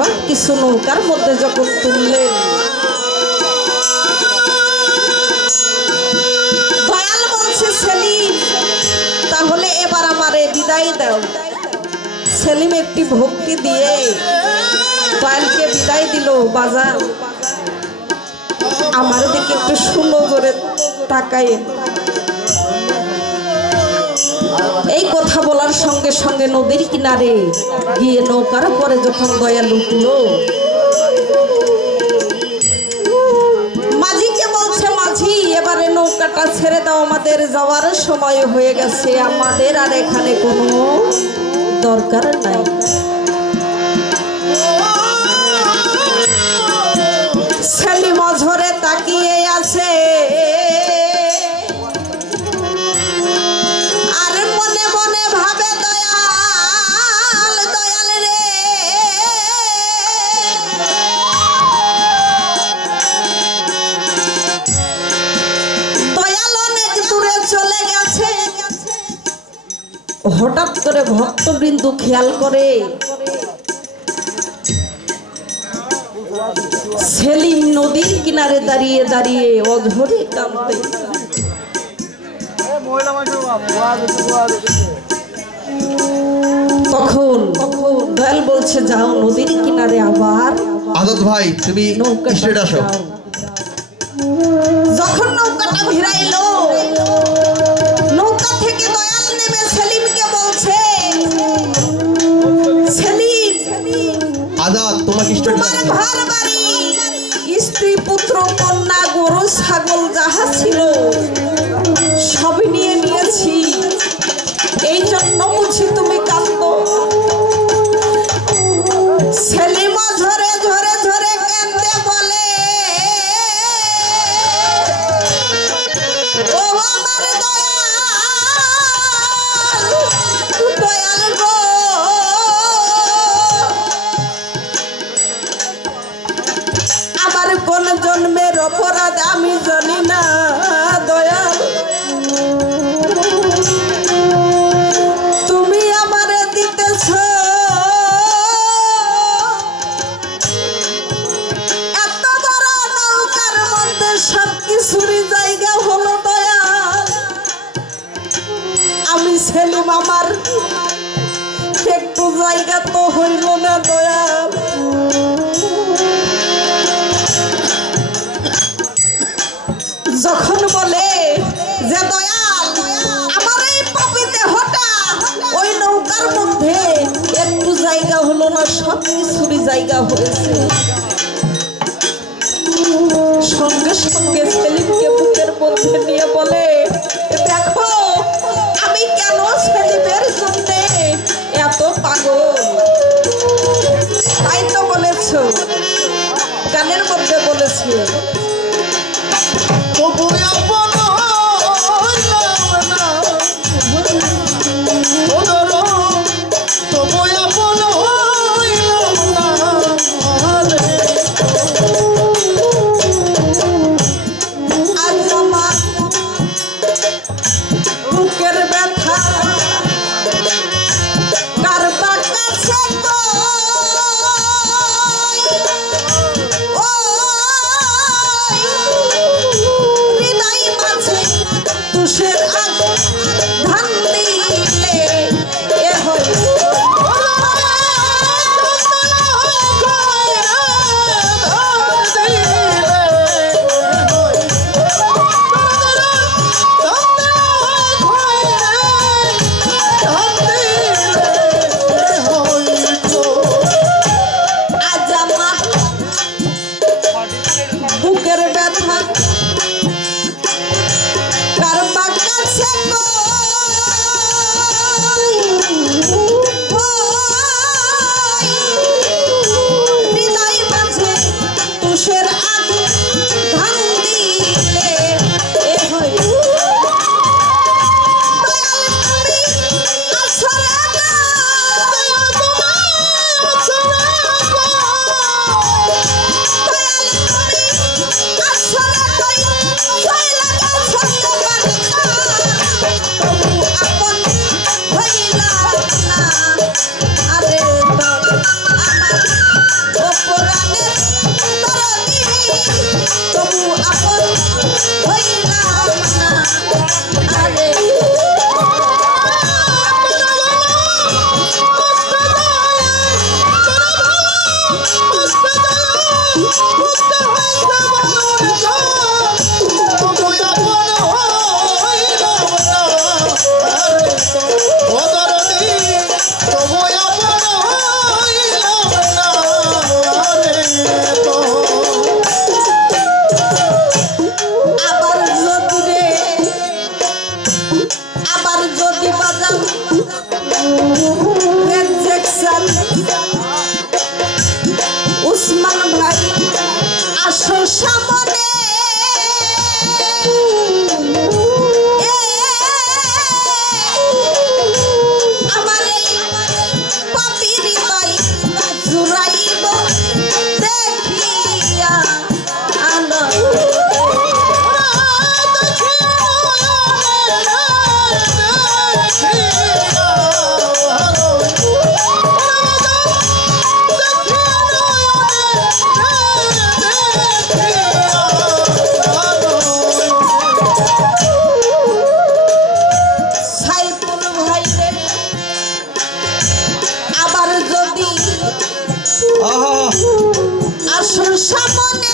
সব কিছু নৌকার মধ্যে যখন তুললেন, দয়াল বলছে সেলিম তাহলে এবার আমারে বিদায় দাও। সেলিম একটি ভক্তি দিয়ে দয়ালকে বিদায় দিল। বাজার আমার দিকে একটু সুন্দর করে তাকায়। এই কথা বলার সঙ্গে সঙ্গে নদীর কিনারে গিয়ে নৌকার পরে যখন দয়াল উঠলো, মাঝিকে বলছে মাঝি এবারে নৌকাটা ছেড়ে দাও, আমাদের যাওয়ার সময় হয়ে গেছে, আমাদের আর এখানে কোনো দরকার নাই। সেলিম অঝরে তাকিয়ে আছে আর মনে মনে ভাবে দয়াল দয়াল রে, দয়াল অনেক দূরে চলে গেছে। হঠাৎ করে ভক্তবৃন্দ খেয়াল করে সেলিম নদীর কিনারে দাঁড়িয়ে দাঁড়িয়ে অঝরে কাঁদতে। তখন দয়াল বলছে যাও নদীর কিনারে আবার। আজাদ ভাই তুমি স্ট্রেট আসো। যখন নৌকাটা ভিড়াইলো, নৌকা থেকে দয়াল নেমে সেলিমকে বলছে সেলিম আজাদ তোমাকে স্ট্রেট ঘর বাড়ি স্ত্রী পুত্র কন্যা গরু ছাগল যাহা ছিল সবই নিয়ে নিয়েছি, এই জন্য বুঝি তুমি কাঁদো। সেলিম ঝরে ঝরে ঝরে কাঁদতে বলে ও আমার দয়াল দয়াল গো, আমার কোন জন্মের অপরাধ আমি জানি না দয়াল, তুমি আমারে দিতেছ এত বড় নৌকার মধ্যে সবকিছুরই জায়গা হলো দয়াল, আমি সেলিম আমার একটু জায়গা তো হইল না দয়াল। যখন বলে যে দয়াল আমার এই পাপী দেহটা ওই নৌকার মধ্যে একটু জায়গা হলো না, সব কিছুরই জায়গা হয়েছে, সঙ্গে সঙ্গে সেলিমকে বুকের মধ্যে নিয়ে বলে দেখো আমি কেন সেলিমের জন্য এত পাগল। তাই তো বলেছ, গানের মধ্যে বলেছে বুকের ব্যথা কারবা কাছে তো ও উসমান ভাই আসো সামনে আমার পাপি হৃদয় জুড়াইব দেখিয়া আনা আসল সামনে